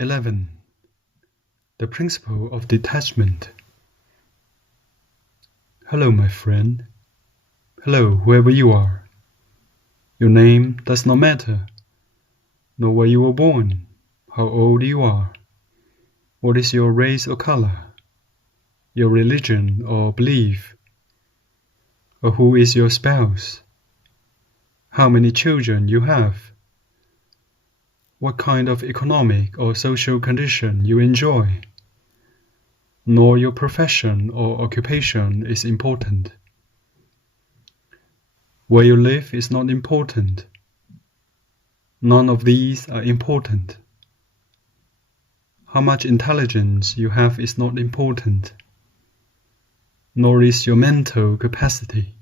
11. The principle of detachment. Hello, my friend. Hello, whoever you are. Your name does not matter, nor where you were born, how old you are, what is your race or color, your religion or belief, or who is your spouse, how many children you have, what kind of economic or social condition you enjoy, nor your profession or occupation is important. Where you live is not important. None of these are important. How much intelligence you have is not important, nor is your mental capacity.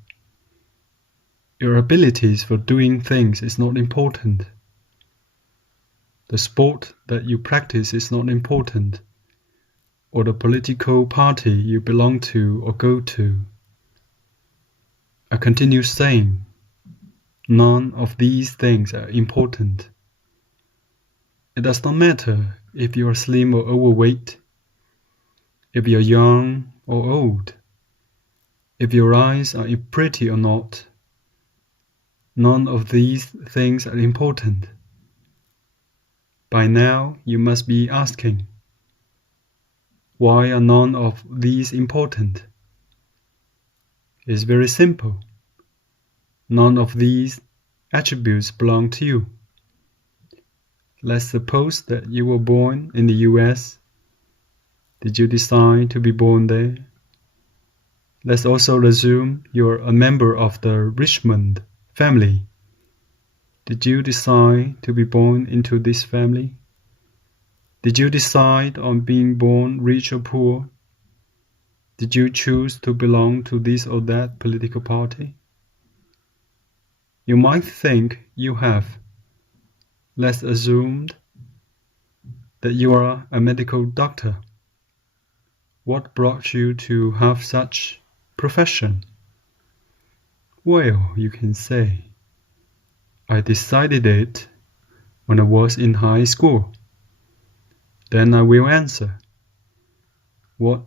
Your abilities for doing things is not important. The sport that you practice is not important, or the political party you belong to or go to. I continue saying, none of these things are important. It does not matter if you are slim or overweight, if you are young or old, if your eyes are pretty or not. None of these things are important. By now you must be asking, why are none of these important? It's very simple. None of these attributes belong to you. Let's suppose that you were born in the US. Did you decide to be born there? Let's also assume you're a member of the Richmond family. Did you decide to be born into this family? Did you decide on being born rich or poor? Did you choose to belong to this or that political party? You might think you have. Let's assume that you are a medical doctor. What brought you to have such profession? Well, you can say, I decided it when I was in high school. Then I will answer, what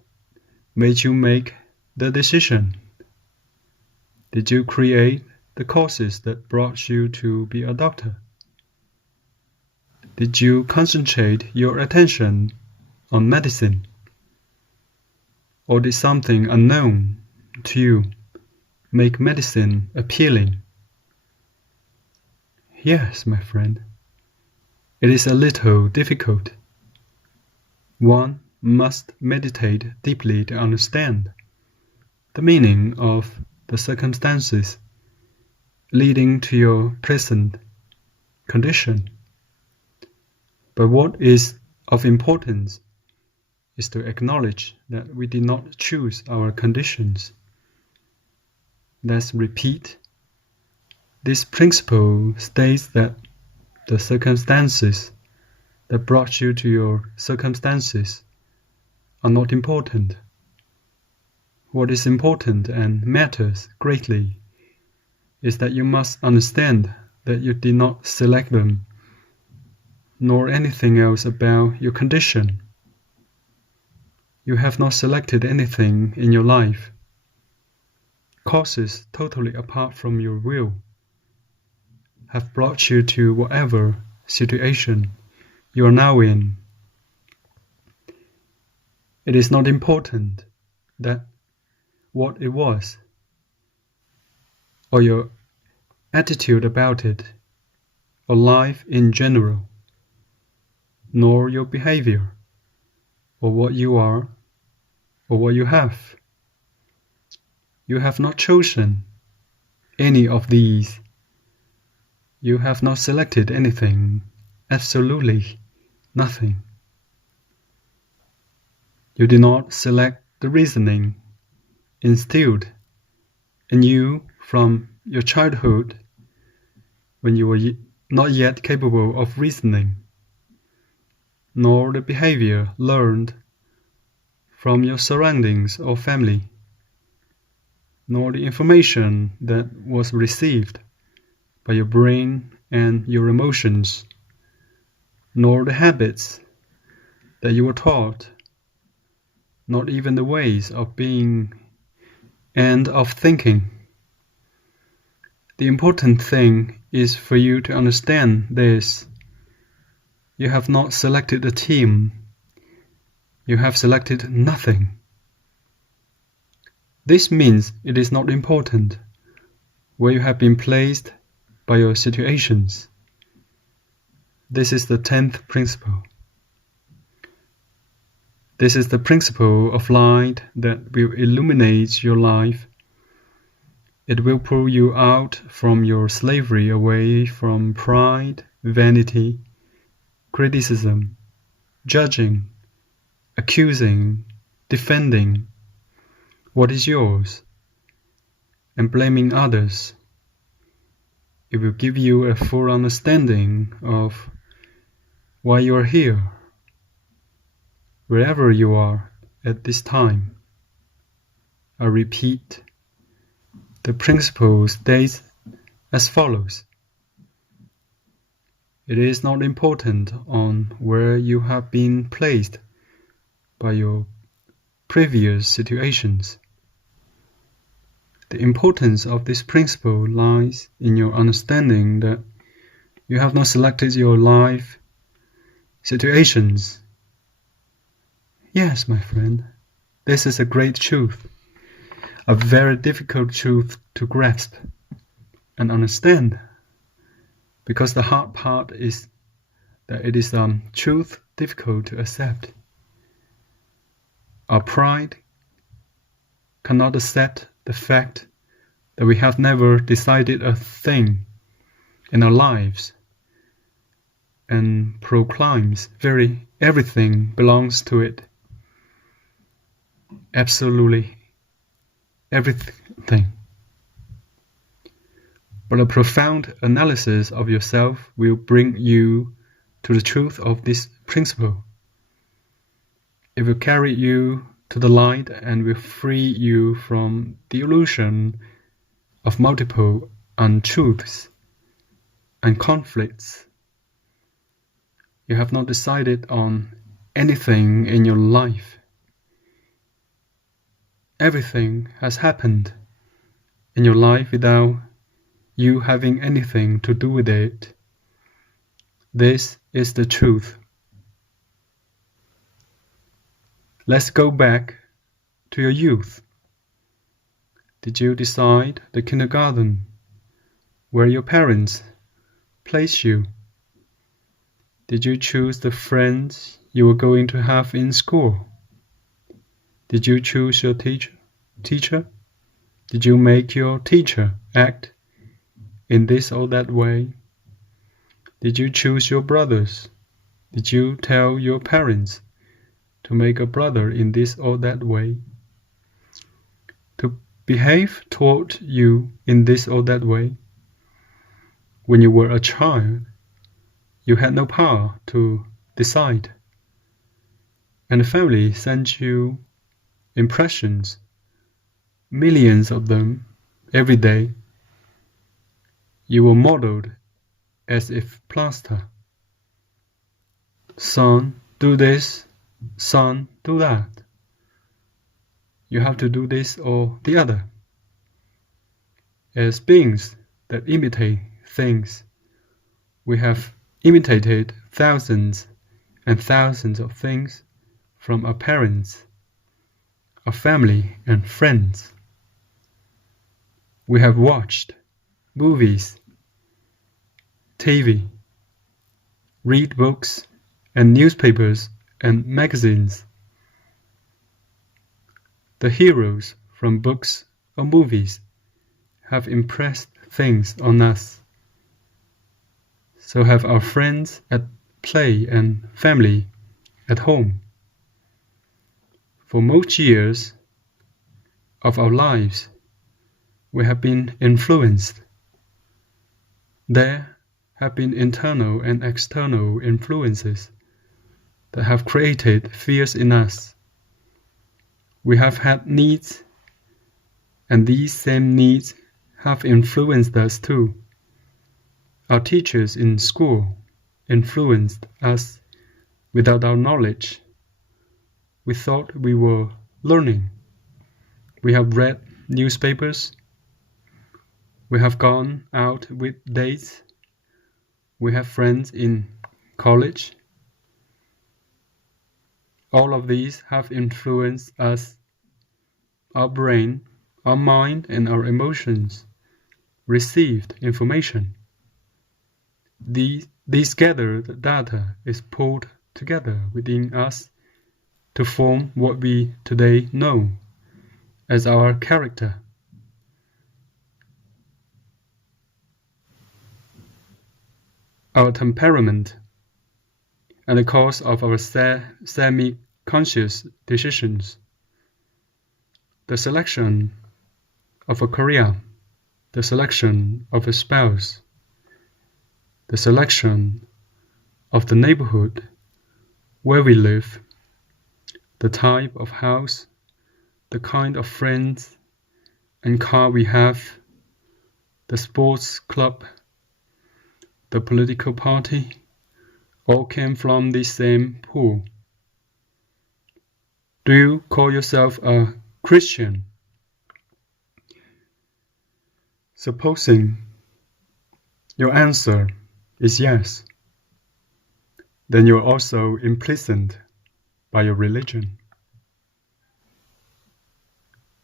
made you make the decision? Did you create the causes that brought you to be a doctor? Did you concentrate your attention on medicine? Or did something unknown to you make medicine appealing? Yes, my friend, it is a little difficult. One must meditate deeply to understand the meaning of the circumstances leading to your present condition. But what is of importance is to acknowledge that we did not choose our conditions. Let's repeat. This principle states that the circumstances that brought you to your circumstances are not important. What is important and matters greatly is that you must understand that you did not select them, nor anything else about your condition. You have not selected anything in your life. Causes totally apart from your will have brought you to whatever situation you are now in. It is not important that what it was, or your attitude about it, or life in general, nor your behavior, or what you are, or what you have. You have not chosen any of these. You have not selected anything, absolutely nothing. You did not select the reasoning instilled in you from your childhood when you were not yet capable of reasoning, nor the behavior learned from your surroundings or family, nor the information that was received by your brain and your emotions, nor the habits that you were taught, not even the ways of being and of thinking. The important thing is for you to understand this. You have not selected a team. You have selected nothing. This means it is not important where you have been placed by your situations. This is the 10th principle. This is the principle of light that will illuminate your life. It will pull you out from your slavery, away from pride, vanity, criticism, judging, accusing, defending what is yours, and blaming others. It will give you a full understanding of why you are here, wherever you are at this time. I repeat, the principle states as follows. It is not important on where you have been placed by your previous situations. The importance of this principle lies in your understanding that you have not selected your life situations. Yes, my friend, this is a great truth, a very difficult truth to grasp and understand, because the hard part is that it is truth difficult to accept. Our pride cannot accept the fact that we have never decided a thing in our lives and proclaims everything belongs to it. Absolutely everything. But a profound analysis of yourself will bring you to the truth of this principle. It will carry you to the light and will free you from the illusion of multiple untruths and conflicts. You have not decided on anything in your life. Everything has happened in your life without you having anything to do with it. This is the truth. Let's go back to your youth. Did you decide the kindergarten where your parents placed you? Did you choose the friends you were going to have in school? Did you choose your teacher? Did you make your teacher act in this or that way? Did you choose your brothers? Did you tell your parents to make a brother in this or that way? To behave toward you in this or that way? When you were a child, you had no power to decide, and the family sent you impressions, millions of them, every day. You were modeled as if plaster. Son, do this. Son, do that. You have to do this or the other. As beings that imitate things, we have imitated thousands and thousands of things from our parents, our family and friends. We have watched movies, TV, read books and newspapers and magazines. The heroes from books or movies have impressed things on us. So have our friends at play and family at home. For most years of our lives, we have been influenced. There have been internal and external influences that have created fears in us. We have had needs, and these same needs have influenced us too. Our teachers in school influenced us without our knowledge. we thought we were learning. We have read newspapers. We have gone out with dates. We have friends in college. All of these have influenced us, our brain, our mind, and our emotions received information. These gathered data is pulled together within us to form what we today know as our character. Our temperament, and the cause of our semi-conscious decisions. The selection of a career, the selection of a spouse, the selection of the neighborhood where we live, the type of house, the kind of friends and car we have, the sports club, the political party, all came from the same pool. Do you call yourself a Christian? Supposing your answer is yes, then you are also imprisoned by your religion.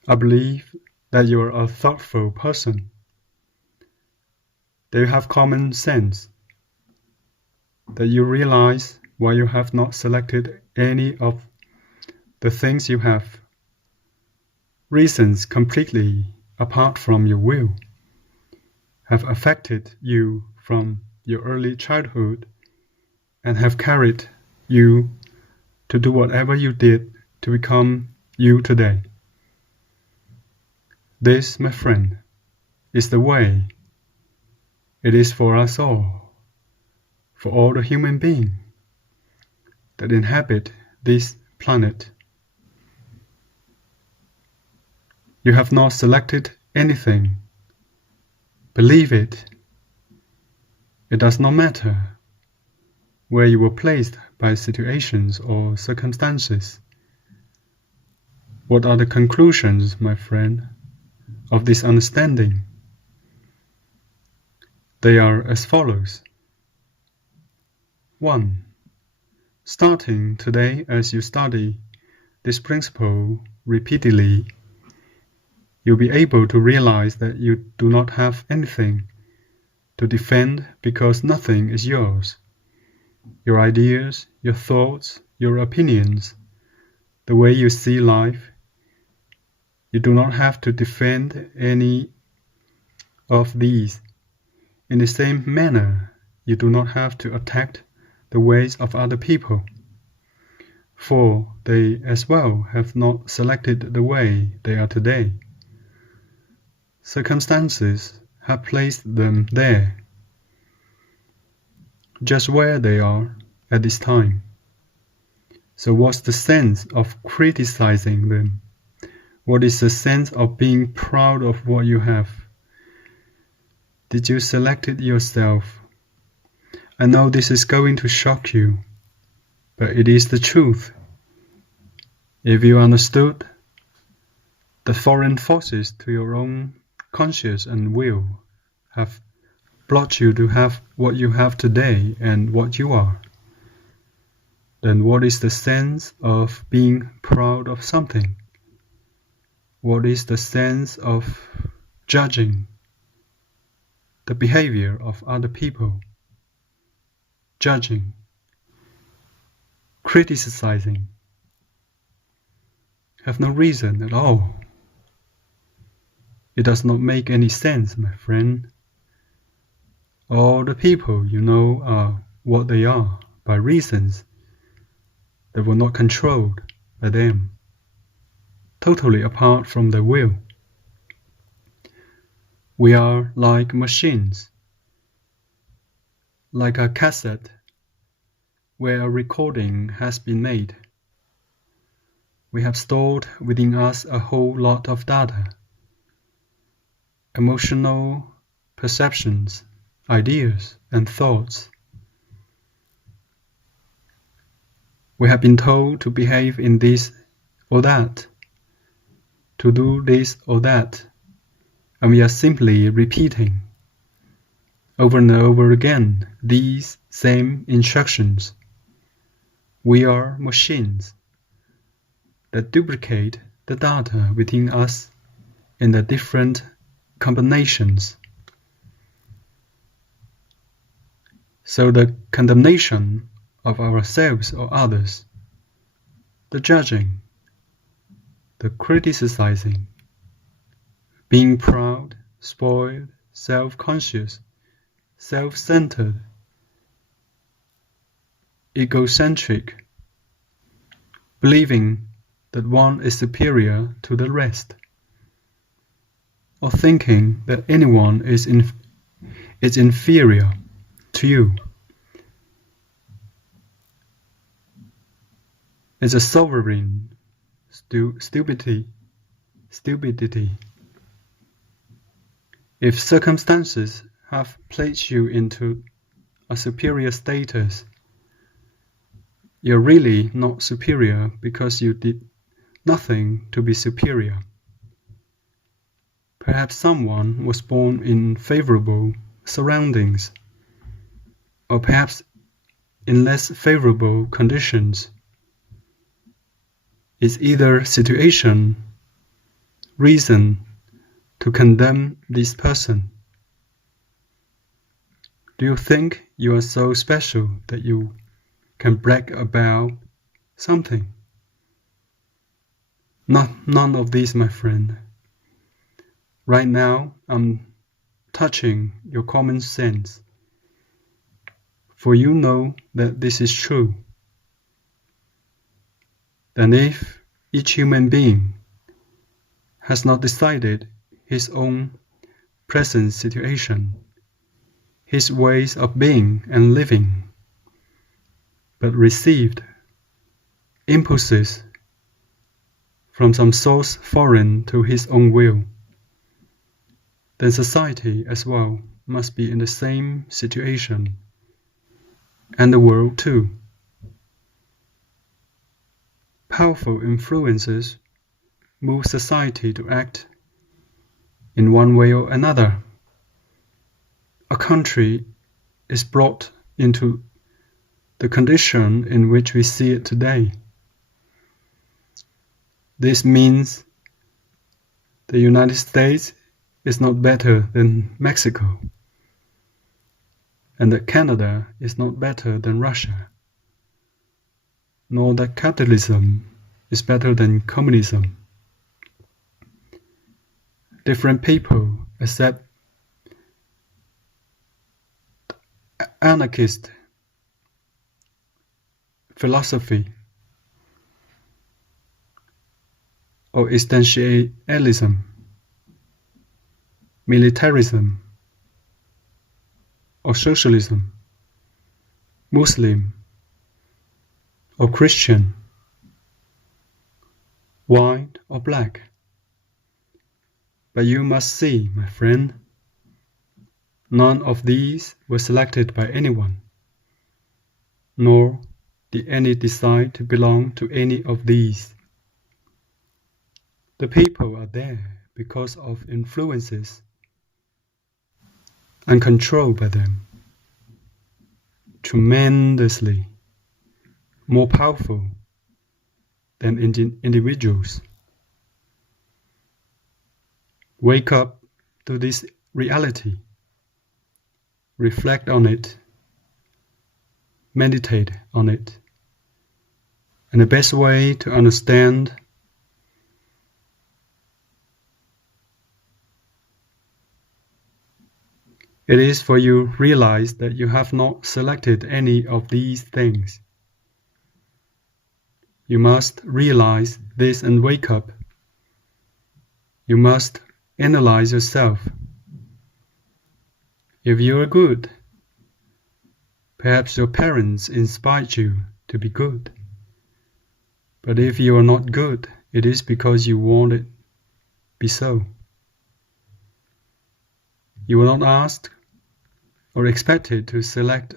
I believe that you are a thoughtful person, that you have common sense, that you realize why you have not selected any of the things you have. Reasons completely apart from your will have affected you from your early childhood and have carried you to do whatever you did to become you today. This, my friend, is the way. It is for us all, for all the human beings that inhabit this planet. You have not selected anything. Believe it. It does not matter where you were placed by situations or circumstances. What are the conclusions, my friend, of this understanding? They are as follows. 1. Starting today as you study this principle repeatedly, you'll be able to realize that you do not have anything to defend because nothing is yours. Your ideas, your thoughts, your opinions, the way you see life, you do not have to defend any of these. In the same manner, you do not have to attack the ways of other people, for they as well have not selected the way they are today. Circumstances have placed them there, just where they are at this time. So what's the sense of criticizing them? What is the sense of being proud of what you have? Did you select it yourself? I know this is going to shock you, but it is the truth. If you understood the foreign forces to your own conscience and will have brought you to have what you have today and what you are, then what is the sense of being proud of something? What is the sense of judging the behavior of other people? Judging, criticizing, have no reason at all. It does not make any sense, my friend. All the people you know are what they are by reasons that were not controlled by them, totally apart from their will. We are like machines, like a cassette where a recording has been made. We have stored within us a whole lot of data, emotional perceptions, ideas, and thoughts. We have been told to behave in this or that, to do this or that, and we are simply repeating over and over again these same instructions. We are machines that duplicate the data within us in the different combinations. So the condemnation of ourselves or others, the judging, the criticizing, being proud, spoiled, self-conscious, self-centered, egocentric, believing that one is superior to the rest, or thinking that anyone is inferior to you, is a sovereign stupidity. If circumstances have placed you into a superior status, you're really not superior because you did nothing to be superior. Perhaps someone was born in favorable surroundings, or perhaps in less favorable conditions. Is either situation reason to condemn this person? Do you think you are so special that you can brag about something? None of this, my friend. Right now, I'm touching your common sense, for you know that this is true. Then if each human being has not decided his own present situation, his ways of being and living, but received impulses from some source foreign to his own will, then society as well must be in the same situation, and the world too. Powerful influences move society to act in one way or another. A country is brought into the condition in which we see it today. This means the United States is not better than Mexico, and that Canada is not better than Russia, nor that capitalism is better than communism. Different people accept anarchist philosophy or existentialism, militarism, or socialism, Muslim or Christian, white or black. But you must see, my friend, none of these were selected by anyone, nor did any decide to belong to any of these. The people are there because of influences and controlled by them, tremendously more powerful than individuals. Wake up to this reality, reflect on it, meditate on it, and the best way to understand it is for you to realize that you have not selected any of these things. You must realize this and wake up. You must analyze yourself. If you are good, perhaps your parents inspired you to be good. But if you are not good, it is because you want it to be so. You were not asked or expected to select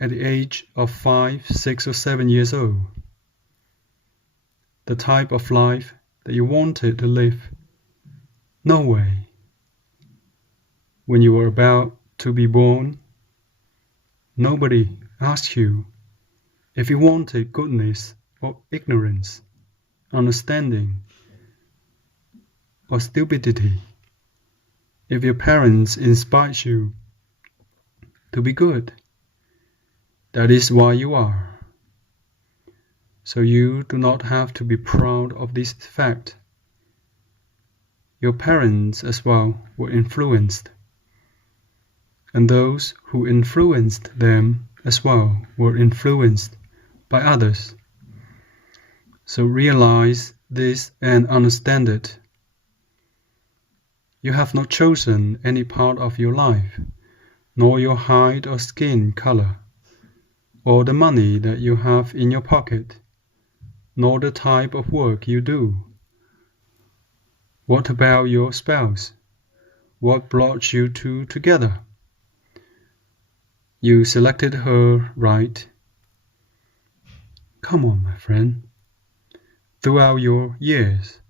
at the age of 5, 6, or 7 years old, the type of life that you wanted to live? No way. When you were about to be born, nobody asked you if you wanted goodness or ignorance, understanding or stupidity. If your parents inspired you to be good, that is why you are. So you do not have to be proud of this fact. Your parents as well were influenced, and those who influenced them as well were influenced by others. So realize this and understand it. You have not chosen any part of your life, nor your height or skin color, or the money that you have in your pocket, nor the type of work you do. What about your spouse? What brought you two together? You selected her, right? Come on, my friend. Throughout your years,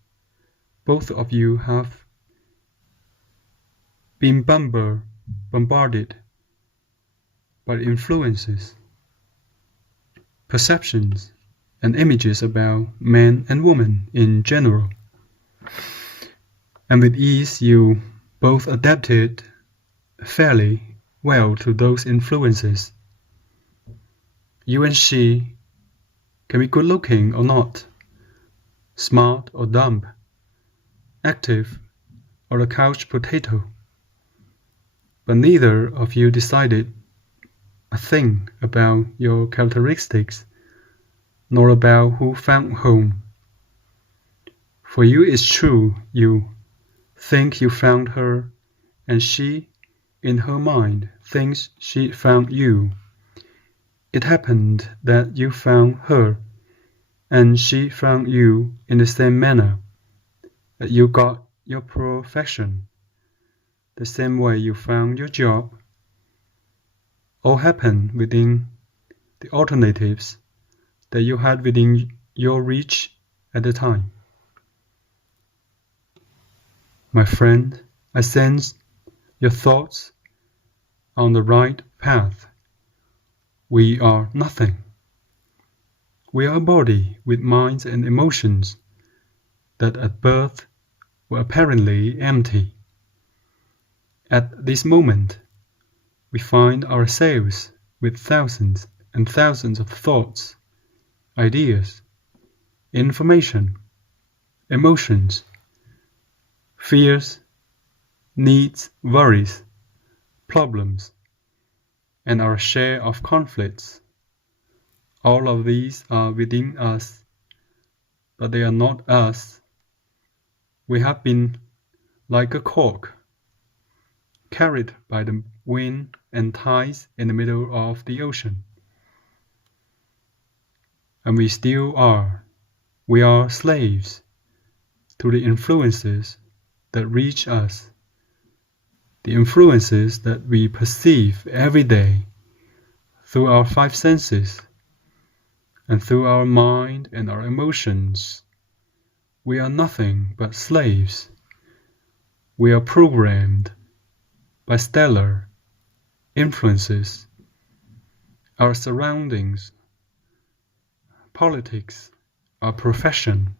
both of you have been bombarded by influences, perceptions, and images about men and women in general. And with ease you both adapted fairly well to those influences. You and she can be good looking or not, smart or dumb, active or a couch potato. But neither of you decided a thing about your characteristics, nor about who found home. For you it's true you think you found her, and she, in her mind, thinks she found you. It happened that you found her, and she found you in the same manner, that you got your profession, the same way you found your job. All happened within the alternatives that you had within your reach at the time. My friend, I sense your thoughts on the right path. We are nothing. We are a body with minds and emotions that at birth were apparently empty. At this moment, we find ourselves with thousands and thousands of thoughts, ideas, information, emotions, fears, needs, worries, problems, and our share of conflicts. All of these are within us, but they are not us. We have been like a cork, carried by the wind and tides in the middle of the ocean. And we still are. We are slaves to the influences that reach us, the influences that we perceive every day through our 5 senses and through our mind and our emotions. We are nothing but slaves. We are programmed by stellar influences, our surroundings, politics, our profession,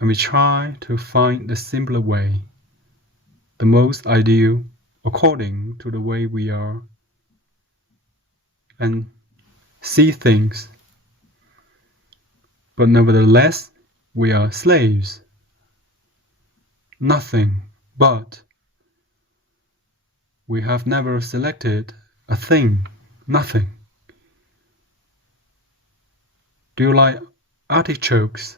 and we try to find the simpler way, the most ideal according to the way we are and see things. But nevertheless, we are slaves. Nothing but. We have never selected a thing, nothing. Do you like artichokes?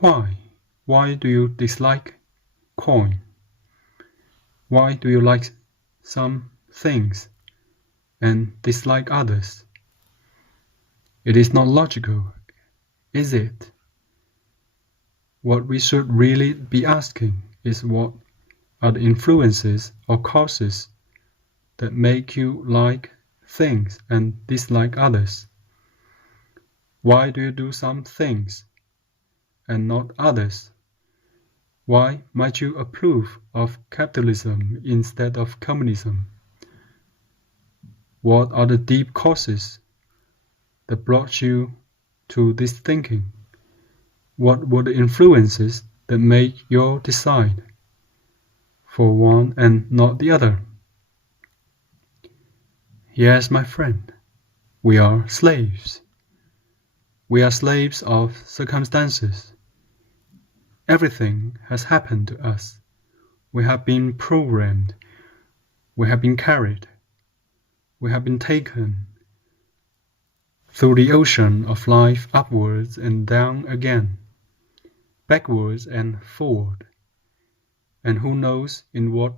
Why? Why do you dislike corn? Why do you like some things and dislike others? It is not logical, is it? What we should really be asking is what are the influences or causes that make you like things and dislike others? Why do you do some things and not others? Why might you approve of capitalism instead of communism? What are the deep causes that brought you to this thinking? What were the influences that make you decide for one and not the other? Yes, my friend, we are slaves. We are slaves of circumstances. Everything has happened to us. We have been programmed. We have been carried. We have been taken through the ocean of life upwards and down again, backwards and forward. And who knows in what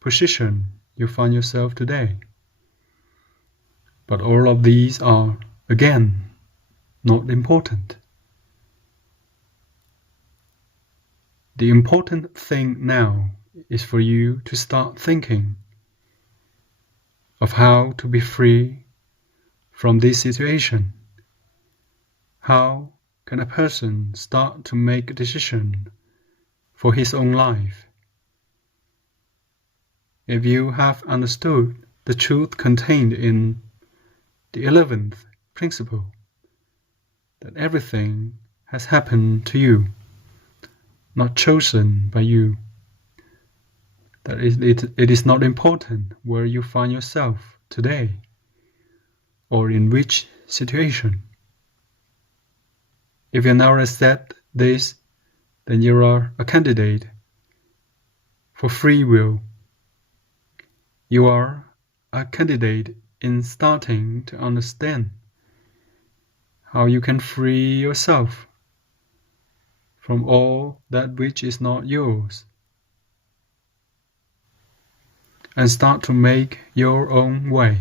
position you find yourself today. But all of these are, again, not important. The important thing now is for you to start thinking of how to be free from this situation. How can a person start to make a decision for his own life? If you have understood the truth contained in the 11th principle, that everything has happened to you, not chosen by you, that it is not important where you find yourself today or in which situation. If you now accept this, then you are a candidate for free will. You are a candidate in starting to understand how you can free yourself from all that which is not yours and start to make your own way.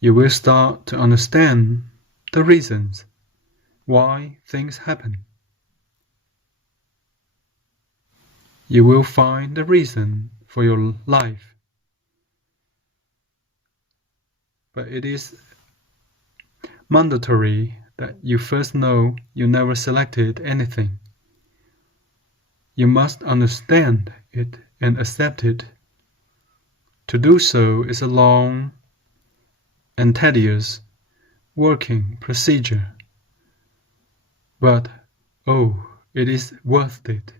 You will start to understand the reasons why things happen. You will find the reason for your life. But it is mandatory that you first know you never selected anything. You must understand it and accept it. To do so is a long and tedious working procedure. But, oh, it is worth it.